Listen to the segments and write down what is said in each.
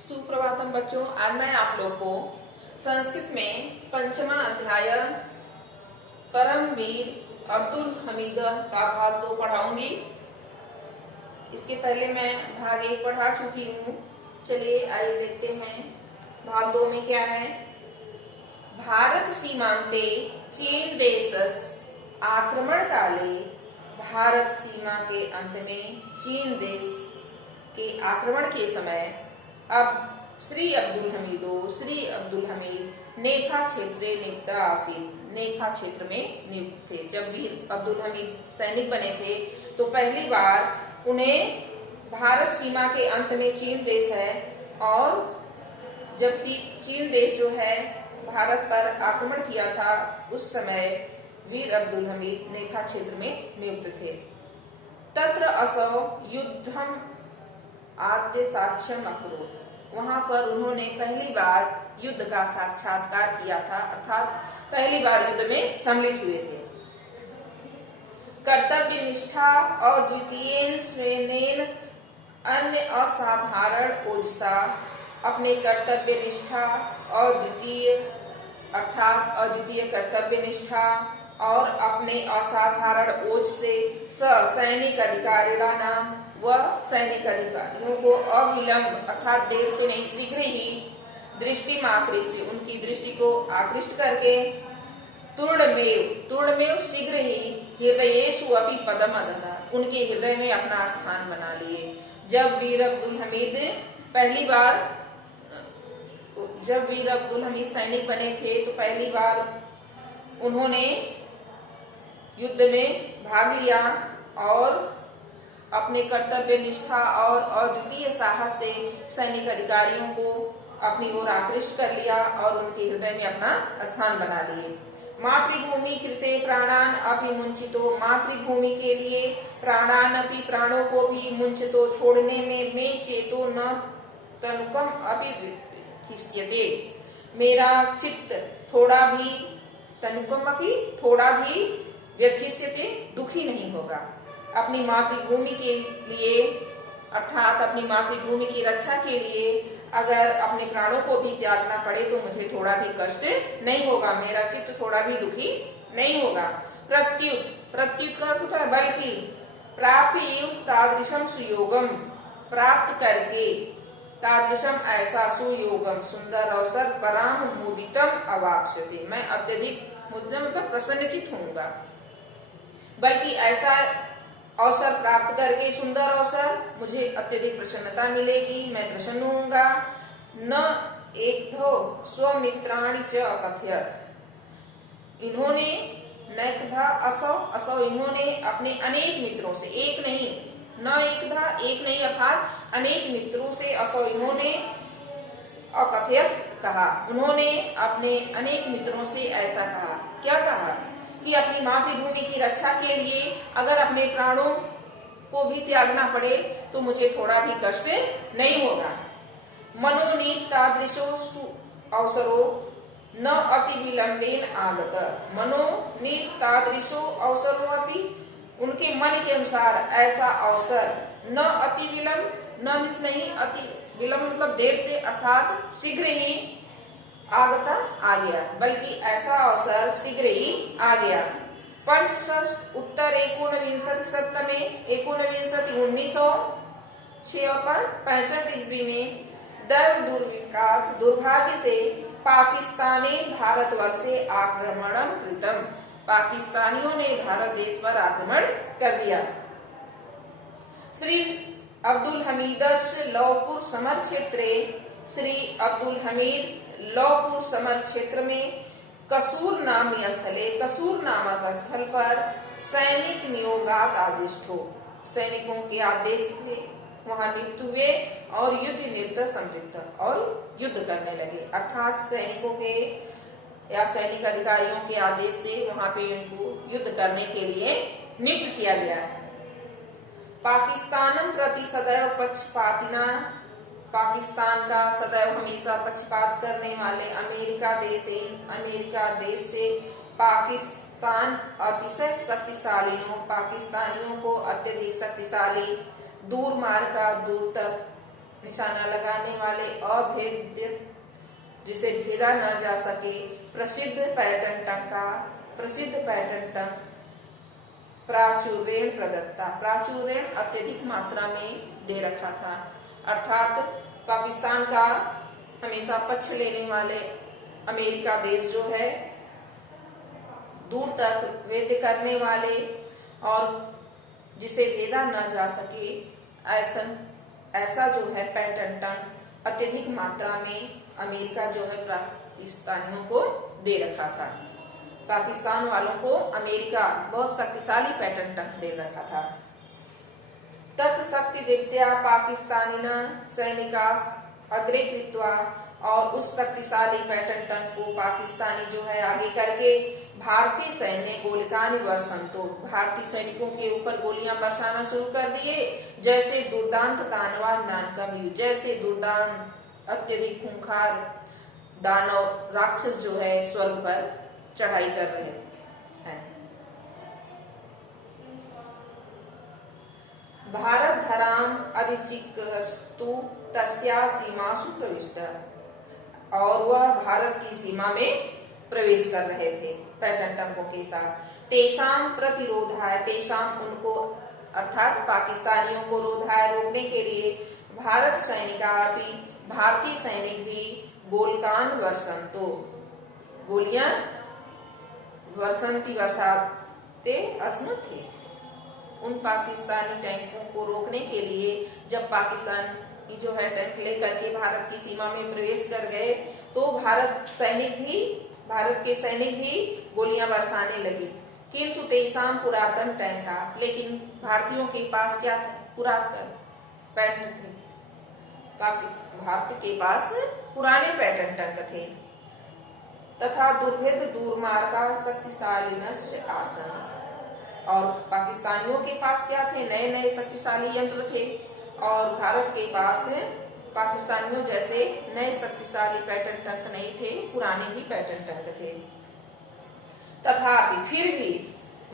सुप्रभातम बच्चों, आज मैं आप लोग को संस्कृत में पंचमा अध्याय परमवीर अब्दुल हमीद का भाग 2 पढ़ाऊंगी। इसके पहले मैं भाग 1 पढ़ा चुकी हूँ। चलिए आइए देखते हैं भाग 2 में क्या है। भारत सीमांते चीन देशस् आक्रमण काले, भारत सीमा के अंत में चीन देश के आक्रमण के समय अब श्री अब्दुल हमीद नेफा क्षेत्रे नियुक्त आसीत, नेफा क्षेत्र में नियुक्त थे। जब भी अब्दुल हमीद सैनिक बने थे तो पहली बार उन्हें भारत सीमा के अंत में चीन देश है, और जब चीन देश जो है भारत पर आक्रमण किया था उस समय वीर अब्दुल हमीद नेफा क्षेत्र में नियुक्त थे। तत्र असौ युद्धम आद्य साक्ष्यम अकरोत्, वहां पर उन्होंने पहली बार युद्ध का साक्षात्कार किया था, अर्थात पहली बार युद्ध में सम्मिलित हुए थे। कर्तव्य निष्ठा और द्वितीयेन स्वेनेन अन्य असाधारण ओजसा, अपने कर्तव्य निष्ठा और द्वितीय अर्थात अद्वितीय कर्तव्य निष्ठा और अपने असाधारण ओज से सैनिक अधिकारियों नाम व सैनिक अधिकारियों को अविलंब अर्थात देर से नहीं शीघ्र ही दृष्टि आकृष्य, उनकी दृष्टि को आकृष्ट करके तुर्णमेव शीघ्र ही हृदयेषु अपि पदम अदधात्, उनके हृदय में अपना स्थान बना लिए। जब वीर अब्दुल हमीद सैनिक बने थे तो पहली बार उन्होंने युद्ध में भाग लिया और अपने कर्तव्य निष्ठा और अद्वितीय साहस से सैनिक अधिकारियों को अपनी ओर आकृष्ट कर लिया और उनके हृदय में अपना स्थान बना लिए। मातृभूमि कृते प्राणान अपि मुंचितो, मातृभूमि के लिए प्राणान अपि प्राणों को भी मुंचितो छोड़ने में में चेतो न तनुकम अपि व्यथिष्यते, मेरा चित्त थोड़ा भी तनुकम अपि थोड़ा भी व्यथिष्यते दुखी नहीं होगा। अपनी मातृभूमि के लिए अर्थात अपनी मातृभूमि की रक्षा के लिए अगर अपने प्राणों को भी त्यागना पड़े तो मुझे थोड़ा भी कष्ट नहीं होगा, मेरा चित्त थोड़ा भी दुखी नहीं होगा। प्रत्युत का अर्थ है बल्कि, प्राप्य तादृशम सुयोगम, प्राप्त करके, तादृशम ऐसा सुयोगम सुंदर अवसर, पराम मुदितम अवाप्स्यते, मैं अत्यधिक मुदितम मतलब प्रसन्नचित होऊंगा, बल्कि ऐसा अवसर प्राप्त करके सुंदर अवसर मुझे अत्यधिक प्रसन्नता मिलेगी, मैं प्रसन्न होऊंगा। न एकदो स्वमित्राणि च अकथयत, इन्होंने नैकधा असौ इन्होंने अपने अनेक मित्रों से, एक नहीं न एकधा एक नहीं अर्थात अनेक मित्रों से, असौ इन्होंने अकथयत कहा, उन्होंने अपने अनेक मित्रों से ऐसा कहा। क्या कहा कि अपनी मातृभूमि की रक्षा के लिए अगर अपने प्राणों को भी त्यागना पड़े तो मुझे थोड़ा भी कष्ट नहीं होगा। मनोनीत तादृशो अवसरो न अति विलंबेन आगत, मनोनीत तादृशो अवसरो अपि, उनके मन के अनुसार ऐसा अवसर, न अति विलंब, न मिस नहीं, अति विलंब मतलब देर से अर्थात शीघ्र ही आगता आ गया, बल्कि ऐसा अवसर शीघ्र ही आ गया। पंचषष्ठ उत्तर 19 में 1965 ईस्वी में दुर्भाग्य से पाकिस्तानी भारतवर्षे आक्रमणम कृतम, पाकिस्तानियों ने भारत देश पर आक्रमण कर दिया। श्री अब्दुल हमीदस्य लौहपुर समर क्षेत्रे, श्री अब्दुल हमीद लौहपुर समर क्षेत्र में कसूर नामनी स्थले, कसूर नामक स्थल पर सैनिक नियोगात आदिष्टो, सैनिकों के आदेश से वहां नियुक्त हुए और युद्ध निरत संलिप्त और युद्ध करने लगे, अर्थात सैनिकों के या सैनिक अधिकारियों के आदेश से वहां पे उनको युद्ध करने के लिए नियुक्त किया गया। पाकिस्तानम प्रति सदैव पक्षपातिना, पाकिस्तान का सदैव हमेशा पक्षपात करने वाले अमेरिका देश से पाकिस्तान अतिशय शक्तिशाली, पाकिस्तानियों को अत्यधिक शक्तिशाली, दूर मार्ग का दूर तक निशाना लगाने वाले, अभेद्य जिसे भेदा न जा सके, प्रसिद्ध पैटर्न टंग प्राचुर्येण प्रदत्ता, प्राचुर्येण अत्यधिक मात्रा में दे रखा था। अर्थात पाकिस्तान का हमेशा पक्ष लेने वाले अमेरिका देश जो है, दूर तक वेद करने वाले और जिसे भेदा न जा सके ऐसा जो है पैटर्न टंग अत्यधिक मात्रा में अमेरिका जो है पाकिस्तानियों को दे रखा था। पाकिस्तान वालों को अमेरिका बहुत शक्तिशाली पैटर्न टंग दे रखा था। तत्शक्ति दीप्त्या पाकिस्तानिना सैनिकास अग्रे कृत्वा, और उस शक्तिशाली पैटर्न टंग को पाकिस्तानी जो है आगे करके भारतीय सैन्य गोलिकानि वर्षंतो, भारतीय सैनिकों के ऊपर गोलियां बरसाना शुरू कर दिए। जैसे दुर्दांत दानवा नानकव्यू, जैसे दुर्दांत अत्यधिक खूंखार दानव राक्षस जो है स्वर्ग पर चढ़ाई कर रहे हैं। भारत धराम अधिचिक्स्तु तस्या सीमासु प्रविष्ट, और वह भारत की सीमा में प्रवेश कर रहे थे पैटर्न टंकों के साथ। तेषाम प्रतिरोधाय, तेषाम उनको अर्थात पाकिस्तानियों को रोधाय रोकने के लिए, भारत सैनिका भी, भारतीय सैनिक भी गोलकान वर्षंतो, गोलियां वर्षंती वर्षाते अस्म थे। उन पाकिस्तानी टैंकों को रोकने के लिए जब पाकिस्तान जो है टैंक लेकर के भारत की सीमा में प्रवेश कर गए, तो भारत के सैनिक भी गोलियां बरसाने लगे। किंतु तेसाम पुरातन टैंका, लेकिन भारतीयों के पास क्या था? पुरातन पैटर्न थे। भारत के पास पुराने पैटर्न टैंक थे। तथा दुर्भेद दूरमार्गा शक्तिशालिनस्य आसन, और पाकिस्तानियों के पास क्या थे? नए नए शक्तिशाली यंत्र थे, और भारत के पास पाकिस्तानियों जैसे नए शक्तिशाली पैटर्न टंक नहीं थे, पुराने ही पैटर्न टंक थे। तथापि फिर भी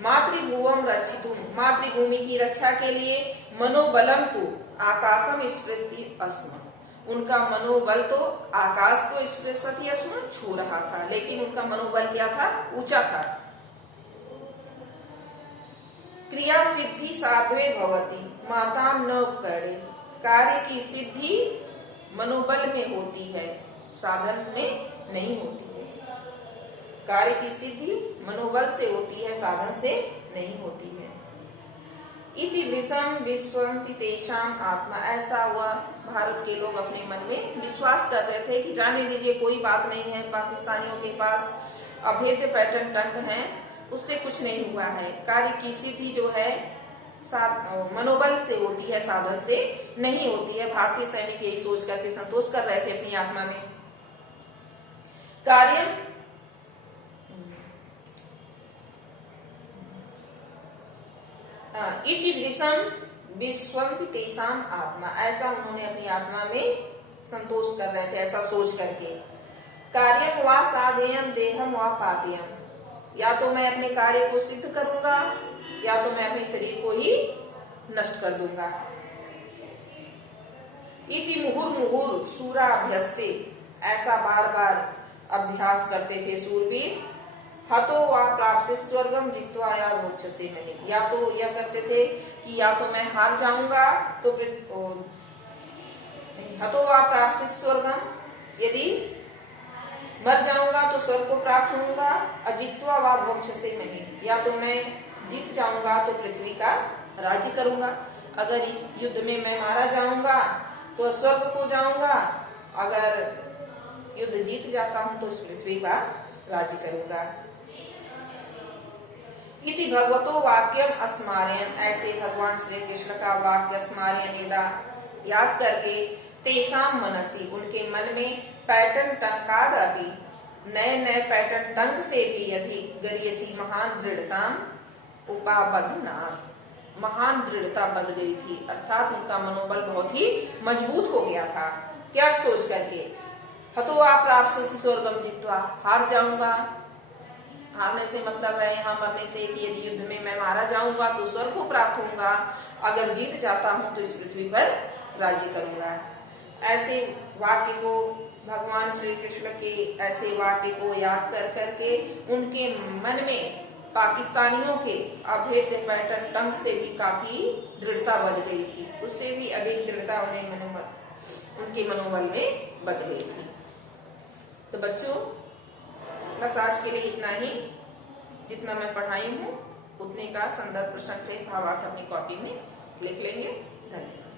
मातृभुवम रक्षितुम, मातृभूमि की रक्षा के लिए मनोबलम तु आकाशम स्पृशति अस्म, उनका मनोबल तो आकाश को स्पृशति अस्म छू रहा था, लेकिन उनका मनोबल क्या था? ऊंचा था। क्रिया सिद्धि साध्वे भवति माताम न उपकरणे, कार्य की सिद्धि मनोबल में होती है, साधन में नहीं होती है। कार्य की सिद्धि मनोबल से होती है, साधन से नहीं होती है। इति विषम विश्वंति तेषाम आत्मा, ऐसा हुआ भारत के लोग अपने मन में विश्वास कर रहे थे कि जाने दीजिए, कोई बात नहीं है, पाकिस्तानियों के पास अभेद्य पैटर्न टंक हैं, उससे कुछ नहीं हुआ है। कार्य की सिद्धि जो है मनोबल से होती है, साधन से नहीं होती है। भारतीय सैनिक यही सोच करके संतोष कर रहे थे अपनी आत्मा में। कार्य इति भीषम विश्वंति तेषाम आत्मा, ऐसा उन्होंने अपनी आत्मा में संतोष कर रहे थे, ऐसा सोच करके। कार्यम वा साधेयम देहम वा पातेयम, या तो मैं अपने कार्य को सिद्ध करूंगा, या तो मैं अपने शरीर को ही नष्ट कर दूंगा। इति मुहुर्मुहुर सूराभ्यस्ते, ऐसा बार बार अभ्यास करते थे सूरवीर। हतो वा प्राप्त स्वर्गम जित्वा या मोक्ष से नहीं, या तो यह करते थे कि या तो मैं हार जाऊंगा तो हतो वा प्राप्त स्वर्गम, यदि मर जाऊंगा तो स्वर्ग को प्राप्त होऊंगा। अजित्वा वा मोक्ष से नहीं, या तो मैं जीत जाऊंगा तो पृथ्वी का राज्य करूंगा। अगर इस युद्ध में मैं मारा जाऊंगा तो स्वर्ग को जाऊंगा, अगर युद्ध जीत जाता हूं तो पृथ्वी का राज्य करूंगा। इति भगवतो वाक्यम अस्मारयन, ऐसे भगवान श्री कृष्ण का वाक्य स्मारयन याद करके तेषाम मनसी, उनके मन में पैटर्न टंकादपि, नए नए पैटर्न टंक से भी अधिक गरीयसी महान दृढ़ता उपाबधनात्, महान दृढ़ता बध गई थी, अर्थात उनका मनोबल बहुत ही मजबूत हो गया था। क्या सोच करके? हतो आप प्राप्त स्वर्गम जित्वा, हार जाऊंगा। हारने से मतलब है यहाँ मरने से कि यदि युद्ध में मैं मारा जाऊंगा तो स्वर्ग को प्राप्त होऊंगा, अगर जीत जाता हूं तो इस पृथ्वी पर राज्य करूंगा। ऐसे वाक्य को, भगवान श्री कृष्ण के ऐसे वाक्य को याद कर करके उनके मन में पाकिस्तानियों के अभेद्य पैटर्न तंग से भी काफी दृढ़ता बढ़ गई थी, उससे भी अधिक दृढ़ता उनके मनोबल में बढ़ गई थी। तो बच्चों, बस आज के लिए इतना ही। जितना मैं पढ़ाई हूँ उतने का संदर्भ, प्रश्न, भावार्थ अपनी कॉपी में लिख लेंगे। धन्यवाद।